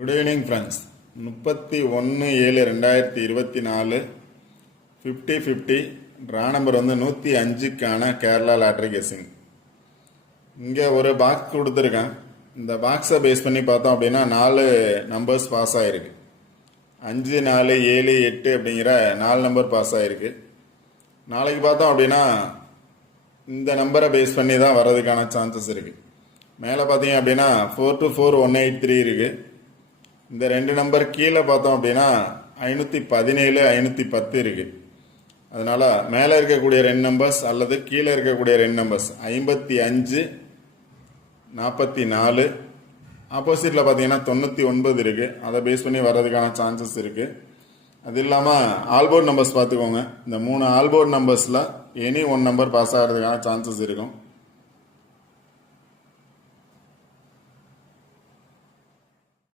Good evening friends. 31/7/2024 50-50 draw number 105க்கான Kerala lottery guessing. இங்கே ஒரு பாக்ஸ் கொடுத்துருக்கேன். இந்த பாக்ஸை பேஸ் பண்ணி பார்த்தோம் அப்படின்னா 4 நம்பர்ஸ் பாஸ் ஆகிருக்கு. 5, 4, 7, 8 அப்படிங்கிற 4 நம்பர் பாஸ் ஆகிருக்கு. நாளைக்கு பார்த்தோம் அப்படின்னா இந்த நம்பரை பேஸ் பண்ணி தான் வர்றதுக்கான சான்சஸ் இருக்குது. மேலே பார்த்தீங்க அப்படின்னா 424-183 இருக்குது. இந்த 2 நம்பர் கீழே பார்த்தோம் அப்படின்னா 517, 510 இருக்குது. அதனால் மேலே இருக்கக்கூடிய 2 நம்பர்ஸ் அல்லது கீழே இருக்கக்கூடிய 2 நம்பர்ஸ் 55, 44, ஆப்போசிட்டில் பார்த்தீங்கன்னா 99 இருக்குது. அதை பேஸ் பண்ணி வர்றதுக்கான சான்சஸ் இருக்குது. அது இல்லாமல் ஆல்போர்ட் நம்பர்ஸ் பார்த்துக்கோங்க. இந்த 3 ஆல்போர்ட் நம்பர்ஸில் எனி 1 நம்பர் பாஸ் ஆகிறதுக்கான சான்சஸ் இருக்கும்.